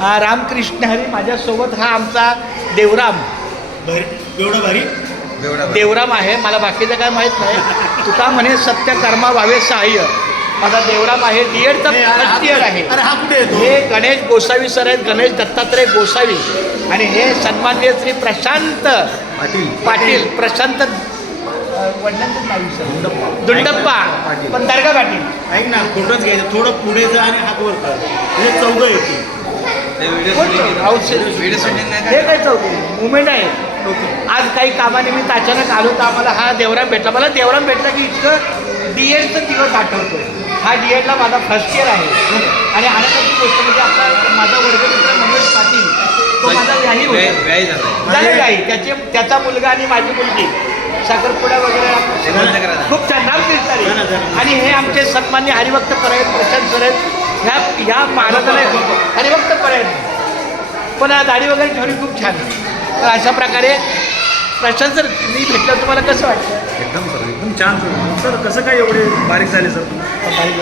रामकृष्ण हरी. माझ्यासोबत हा आमचा देवराम एवढा भारी देवराम आहे. मला बाकीचं काय माहीत नाही. तुका म्हणे सत्य कर्मा व्हावे सहाय्य. माझा देवराम आहे. डीएडचा फर्स्ट इयर आहे. अरे हा कुठे येतो? हे गणेश गोसावी सर आहेत. गणेश दत्तात्रय गोसावी. आणि हे सन्माननीय श्री प्रशांत पाटील. प्रशांत वडिलांचं नाव विसरलं. दुंडप्पा पण दर्गा पाटील. ऐक ना, फोटोच घ्यायचं, थोडं पुढे जा आणि हात वर कर. म्हणजे चौघं येतील. हे काय चौकी मुवमेंट आहे. आज काही कामानिमित्त अचानक आलो तर आम्हाला हा देवराम भेटला. मला देवराम भेटला की इतकं डीएडचं दिवस आठवतो. हा डीएडला माझा फर्स्ट इयर आहे. आणि आनंदाची गोष्ट म्हणजे आपला माझा वर्गमित्र मनोज पाटील तो माझा व्याही होता. झालं व्याही. त्याचा मुलगा आणि माझी मुलगी साखरपुडा वगैरे खूप छान नाव दिसतात. आणि हे आमचे सन्मान्य हरिभक्त परायण प्रशांत सर आहेत. ह्या महाराजाला हरिभक्त परायण पण दाढी वगैरे ठेवली खूप छान. तर अशा प्रकारे प्रशांत सर मी भेटलं तुम्हाला कसं वाटतं? एकदम छान सर. कसं काय एवढे बारीक झाले सर? बारीक